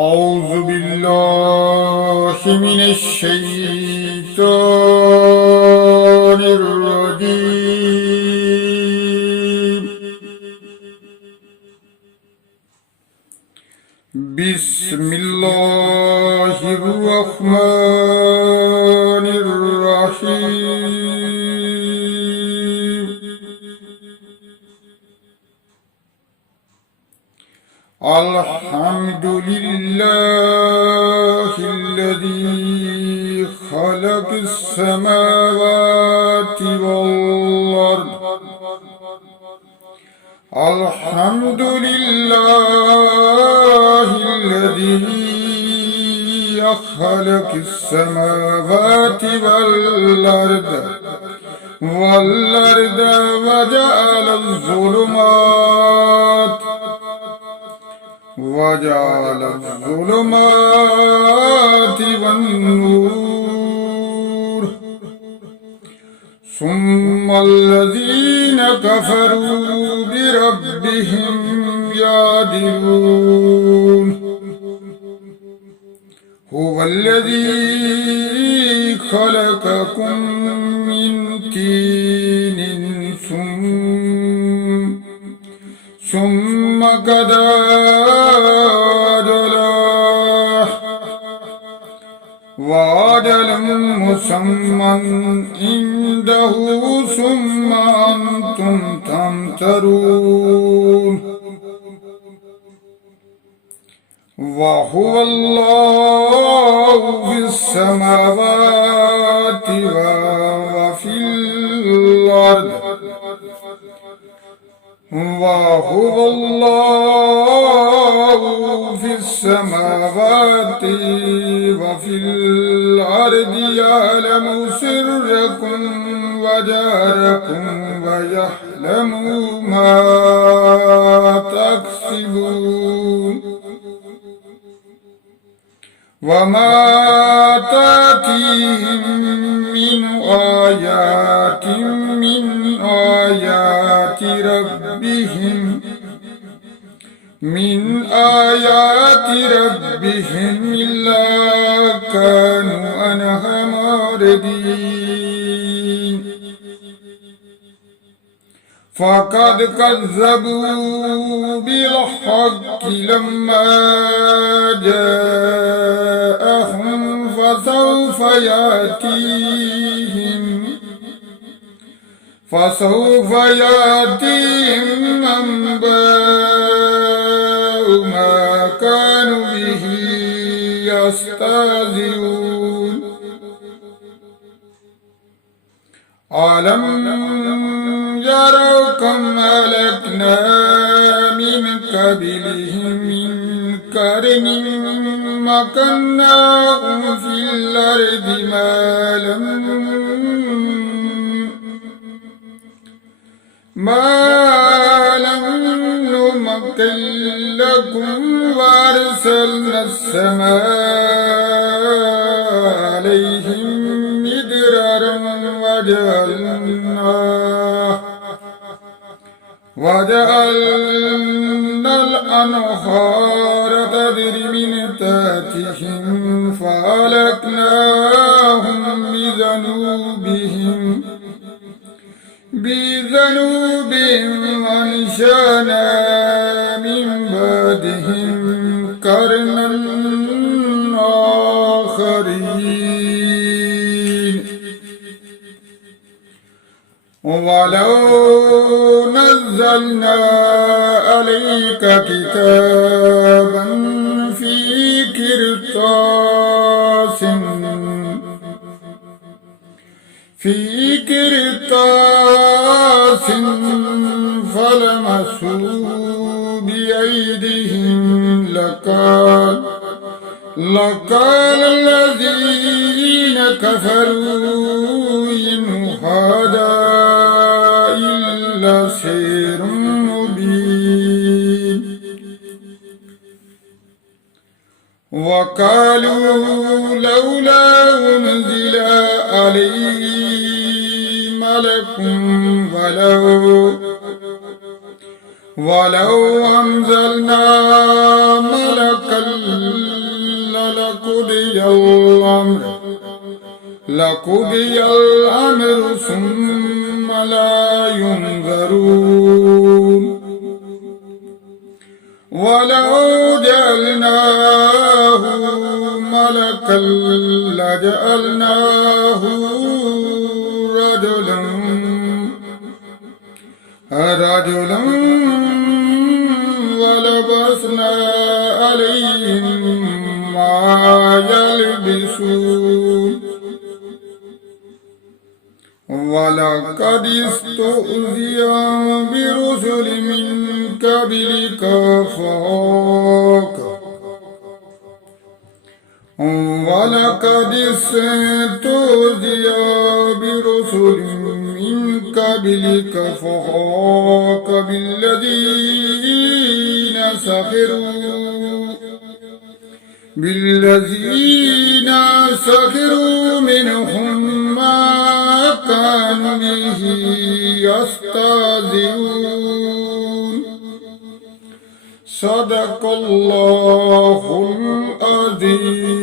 أعوذ بالله من الشيطان الرجيم. بسم الله الرحمن الرحيم. الحمد لله الذي خلق السماوات والأرض. الحمد لله الذي خلق السماوات والأرض وجعل الظلمات والنور، ثم الذين كفروا بربهم يعدلون. هو الذي خلقكم من طين ثم قضى وأجل مسمى عنده ثم أنتم تمترون. وهو الله في السماوات وفي الأرض. وهو الله في السماوات وفي الأرض، يعلم سركم وجهركم ويعلم ما تكسبون. وما تأتيهم من آيات ربهم إلا كانوا عنها معرضين. فقد كذبوا بالحق لما جاءهم، فسوف يأتيهم أنباء ما كانوا به يستهزئون. ألم يروا كم أهلكنا من قبلهم من قرن مكناهم في الأرض ما لم نمكن لكم، وأرسلنا السماء عليهم مدرارا وجعلنا الأنهار تجري من تحتهم، فأهلكناهم بذنوبهم وأنشأنا من بعدهم قرنا آخرين. ولو نزلنا عليك كتابا في قرطاس فلمسوه بأيديهم لقال الذين كفروا إن هذا إلا سحر مبين. وقالوا لولا أنزل عليه ملك ولو أنزلنا ملكا لقضي الأمر ثم لا ينظرون ولو جعلناه ملكا لجعلناه رجلا ولبسنا عليهم ما يلبسون ولقد استهزئ برسل من قبلك ولقد استهزئ برسل من قبلك فحاق بالذين سخروا منهم ما كانوا به يستهزئون صدق الله العظيم.